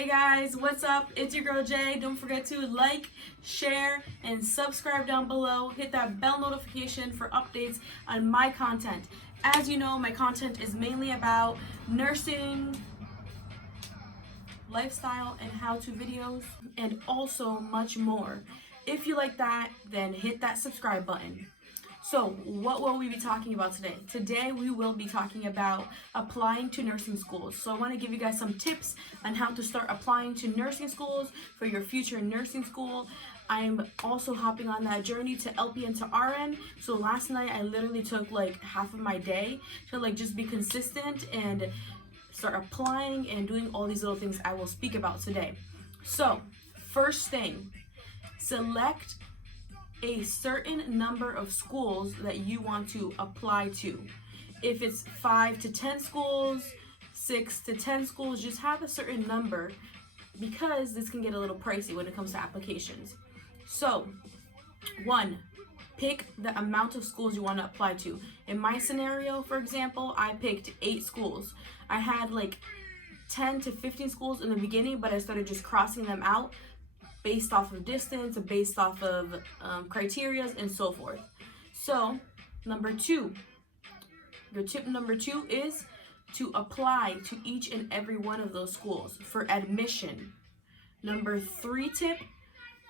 Hey guys, what's up? It's your girl Jay. Don't forget to like, share, and subscribe down below. Hit that bell notification for updates on my content. As you know, my content is mainly about nursing, lifestyle, and how-to videos, and also much more. If you like that, then hit that subscribe button. So, what will we be talking about today? Today, we will be talking about applying to nursing schools. So, I want to give you guys some tips on how to start applying to nursing schools for your future nursing school. I'm also hopping on that journey to LPN to RN. So, last night, I literally took like half of my day to just be consistent and start applying and doing all these little things I will speak about today. So, first thing, select a certain number of schools that you want to apply to. If it's 5 to 10 schools, 6 to 10 schools, just have a certain number because this can get a little pricey when it comes to applications. So, 1, pick the amount of schools you want to apply to. In my scenario, for example, I picked 8 schools. I had like 10 to 15 schools in the beginning, but I started just crossing them out based off of distance, based off of criteria, and so forth. So, number 2, your tip number 2 is to apply to each and every one of those schools for admission. Number 3 tip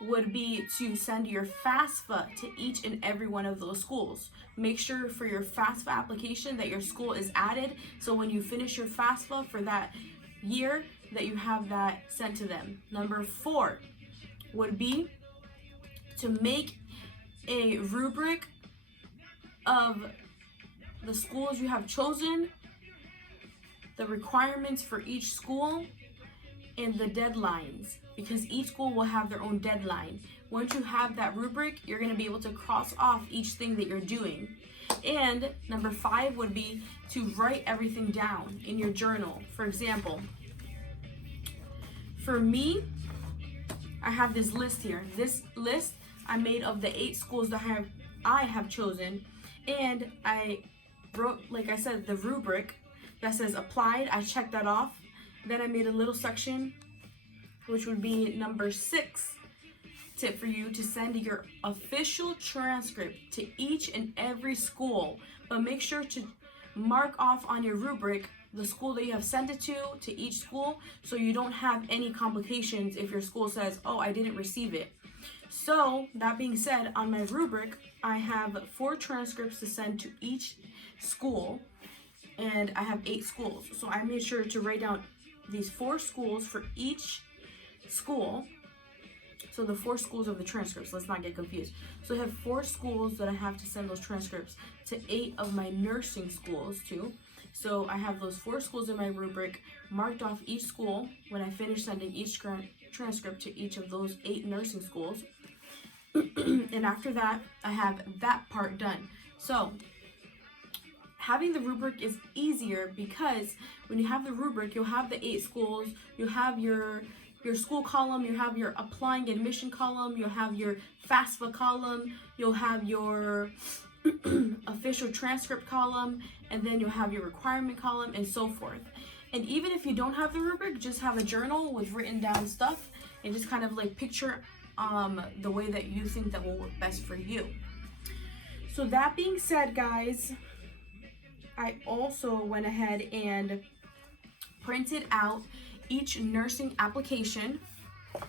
would be to send your FAFSA to each and every one of those schools. Make sure for your FAFSA application that your school is added, so when you finish your FAFSA for that year, that you have that sent to them. Number 4 would be to make a rubric of the schools you have chosen, the requirements for each school, and the deadlines, because each school will have their own deadline. Once you have that rubric, you're going to be able to cross off each thing that you're doing. And number 5 would be to write everything down in your journal. For example, for me, I have this list here. This list I made of the 8 schools that I have chosen, and I wrote, like I said, the rubric that says applied. I checked that off. Then I made a little section, which would be number 6 tip for you, to send your official transcript to each and every school. But make sure to mark off on your rubric the school that you have sent it to each school, so you don't have any complications if your school says, oh, I didn't receive it. So that being said, on my rubric, I have 4 transcripts to send to each school, and I have 8 schools. So I made sure to write down these 4 schools for each school. So the 4 schools of the transcripts, let's not get confused. So I have 4 schools that I have to send those transcripts to 8 of my nursing schools to. So I have those 4 schools in my rubric, marked off each school when I finish sending each transcript to each of those 8 nursing schools. And after that, I have that part done. So having the rubric is easier because when you have the rubric, you'll have the 8 schools, you'll have your school column, you have your applying admission column, you'll have your FAFSA column, you'll have your official transcript column, and then you'll have your requirement column, and so forth. And even if you don't have the rubric, just have a journal with written down stuff and just kind of like picture the way that you think that will work best for you. So that being said, guys, I also went ahead and printed out each nursing application.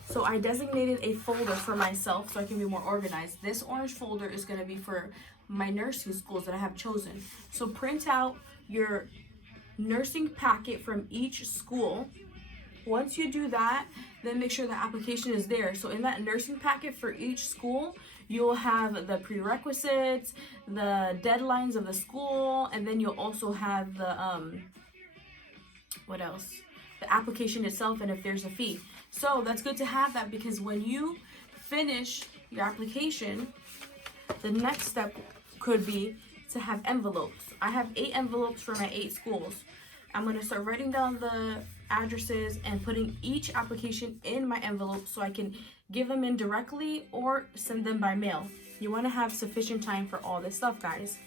So I designated a folder for myself so I can be more organized. This orange folder is going to be for my nursing schools that I have chosen. So print out your nursing packet from each school. Once you do that, then make sure the application is there. So in that nursing packet for each school, you'll have the prerequisites, the deadlines of the school, and then you'll also have the what else? The application itself, and if there's a fee. So that's good to have that, because when you finish your application, the next step could be to have envelopes. I have 8 envelopes for my 8 schools. I'm going to start writing down the addresses and putting each application in my envelope so I can give them in directly or send them by mail. You want to have sufficient time for all this stuff, guys.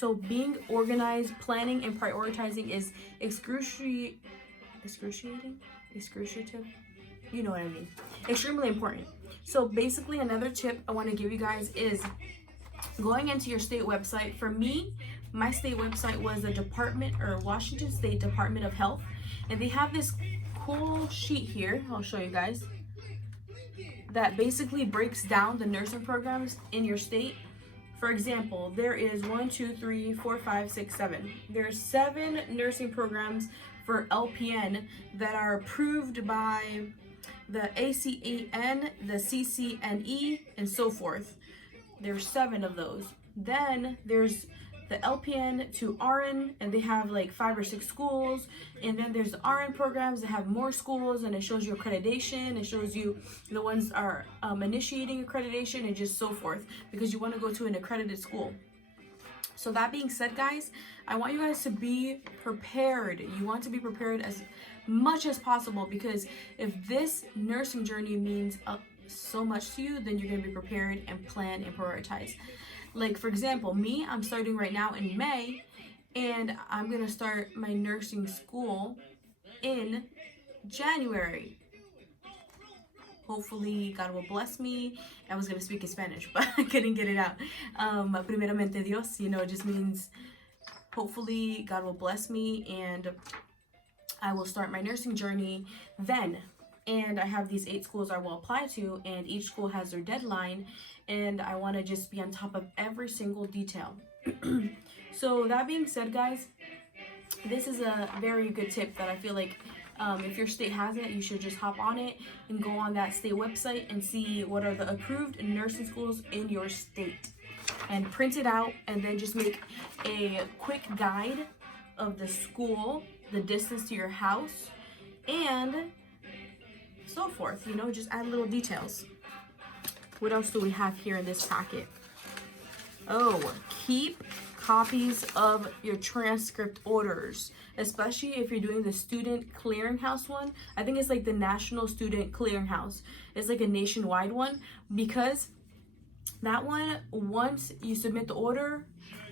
So being organized, planning, and prioritizing is excruciating excruciative, you know what I mean. Extremely important. So basically another tip I want to give you guys is going into your state website. For me, my state website was the Washington State Department of Health, and they have this cool sheet here, I'll show you guys, that basically breaks down the nursing programs in your state. For example, there is 1, 2, 3, 4, 5, 6, 7. There's 7 nursing programs for LPN that are approved by the ACAN, the CCNE, and so forth. There's 7 of those. Then there's the LPN to RN, and they have like 5 or 6 schools. And then there's the RN programs that have more schools, and it shows you accreditation. It shows you the ones are initiating accreditation, and just so forth, because you want to go to an accredited school. So that being said, guys, I want you guys to be prepared. You want to be prepared as much as possible, because if this nursing journey means so much to you, then you're going to be prepared and plan and prioritize. Like, for example, me, I'm starting right now in May, and I'm going to start my nursing school in January. Hopefully, God will bless me. I was going to speak in Spanish, but I couldn't get it out. Primeramente Dios, it just means hopefully God will bless me, and I will start my nursing journey then. And I have these 8 schools I will apply to, and each school has their deadline, and I want to just be on top of every single detail. So that being said, guys, this is a very good tip that I feel like if your state has it, you should just hop on it and go on that state website and see what are the approved nursing schools in your state, and print it out, and then just make a quick guide of the school, the distance to your house, and so forth. Just add little details. What else do we have here in this packet? Oh, keep copies of your transcript orders, especially if you're doing the student clearinghouse one. I think it's like the National Student Clearinghouse. It's like a nationwide one, because that one, once you submit the order,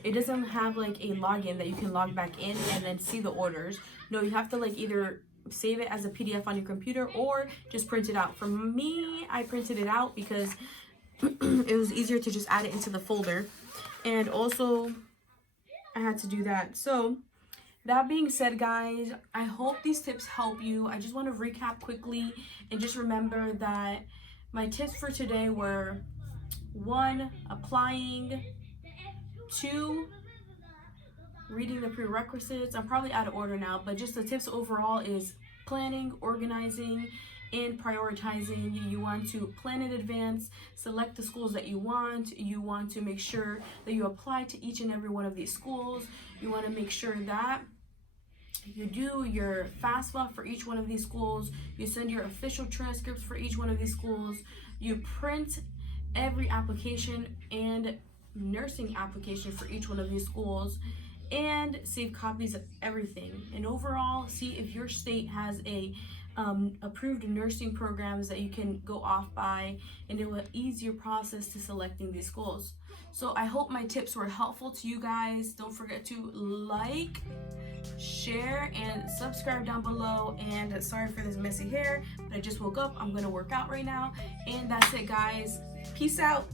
it doesn't have like a login that you can log back in and then see the orders. No, you have to like either save it as a PDF on your computer or just print it out. For me, I printed it out because it was easier to just add it into the folder, and also I had to do that. So that being said, guys, I hope these tips help you. I just want to recap quickly and just remember that my tips for today were: 1, applying; 2, reading the prerequisites. I'm probably out of order now, but just the tips overall is planning, organizing, and prioritizing. You want to plan in advance, select the schools that you want to make sure that you apply to each and every one of these schools. You want to make sure that you do your FAFSA for each one of these schools. You send your official transcripts for each one of these schools. You print every application and nursing application for each one of these schools, and save copies of everything. And overall, see if your state has a approved nursing programs that you can go off by, and it will ease your process to selecting these schools. So I hope my tips were helpful to you guys. Don't forget to like, share, and subscribe down below. And sorry for this messy hair, but I just woke up. I'm gonna work out right now, and that's it, guys. Peace out.